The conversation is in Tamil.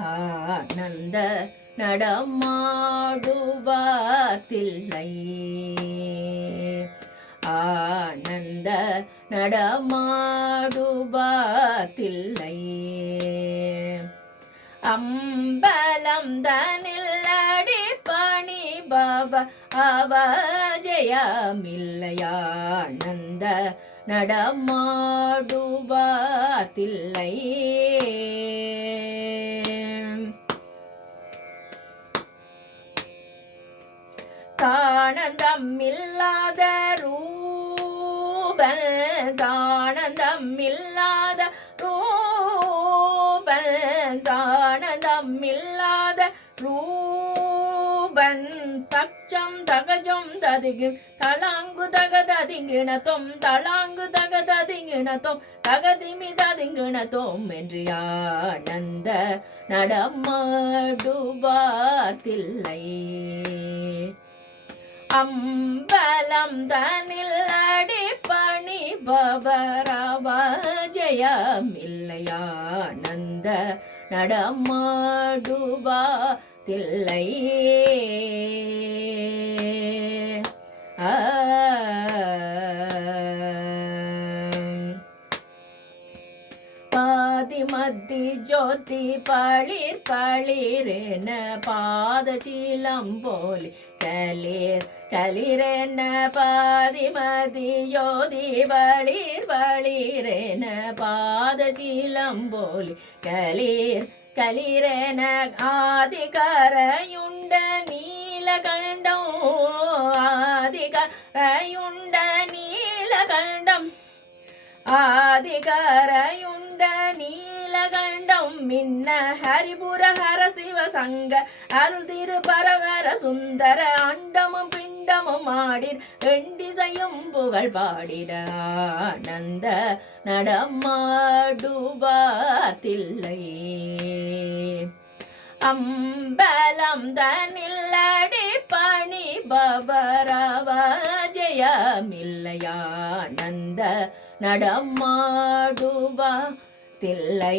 ஆனந்த நடமாடுவார் தில்லை ஆனந்த நடமாடுவார் தில்லை அம்பலம் தனில் அடிப்பணி பவ அவஜயமில்லையானந்த நடமாடுவார் தில்லை தானந்தம் இல்லாத ரூபல் தானந்தம் இல்லாத ரூபல் தானந்தம் இல்லாத ரூபன் தச்சம் தகஜம் ததிகிம் தலாங்கு தகததிங்கிணத்தோம் தலாங்கு தகததிங்கிணத்தோம் தகதிமி ததிங்கிணத்தோம் என்று ஆனந்த நடமாடுவார் தில்லை அம்பலம் தனில் அடிப்பணி பவரவஜயமில்லையானந்த நடமாடுவா தில்லை பாதிமத்தி ஜோதி பளிர் பளிரென பாதசீலம் போலி கலீர் கலிரென பாதிமதி ஜோதி பளிர் பளிரென பாதசீலம் போலி கலீர் கலிரென ஆதிகரையுண்ட நீலகண்டம் ஆதிகரையுண்ட நீலகண்டம் ஆதிகரையுண்ட நீலகண்டம் மின்ன ஹரிபுர ஹர சிவ சங்க அருள் திரு பரவர சுந்தர அண்டமும் பிண்டமும் ஆடிர் எண்டிசையும் புகழ் பாடிட ஆனந்த நடமாடுவார் தில்லை அம்பலம் தனில் அடிப்பணி பவரவஜயமில்லையானந்த நடமாடுவா தில்லை